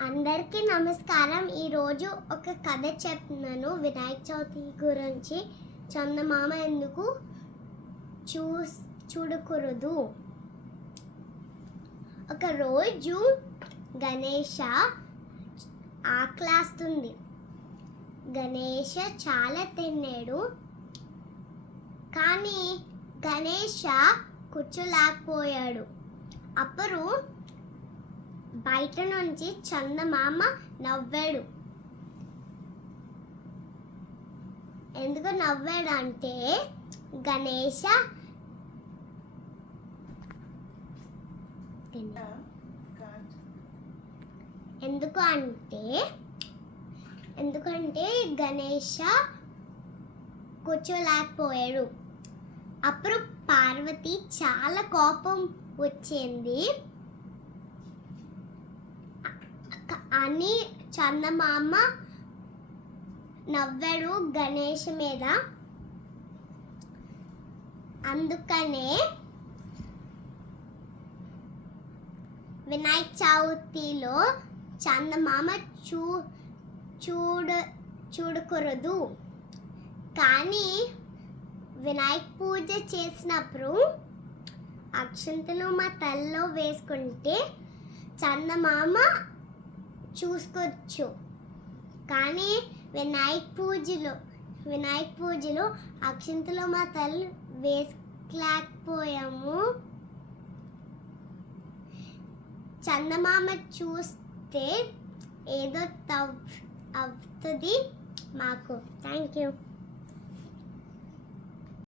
అందరికీ నమస్కారం. ఈరోజు ఒక కథ చెప్తున్నాను వినాయక చవితి గురించి. చందమామ ఎందుకు చూ చూడకూడదు? ఒక రోజు గణేష ఆకలాస్తుంది. గణేష చాలా తిన్నాడు. కానీ గణేష కూర్చోలేకపోయాడు. అప్పుడు బయట నుంచి చందమామ నవ్వాడు. ఎందుకు నవ్వాడు అంటే గణేష ఎందుకు అంటే ఎందుకంటే గణేష కూర్చోలేకపోయాడు. అప్పుడు పార్వతి చాలా కోపం వచ్చింది. అని చందమామ నవ్వాడు గణేష్ మీద. అందుకనే వినాయక చవితిలో చందమామ చూ చూడు చూడకూడదు. కానీ వినాయక పూజ చేసినప్పుడు అక్షంతలు మా తలలో వేసుకుంటే చందమామ చూసుకోవచ్చు. కానీ వినాయక పూజలో వినాయక పూజలో అక్షంతలో మా తల్లి వేసుకోలేకపోయాము. చందమామ చూస్తే ఏదో తవ్ అవుతుంది మాకు. Thank you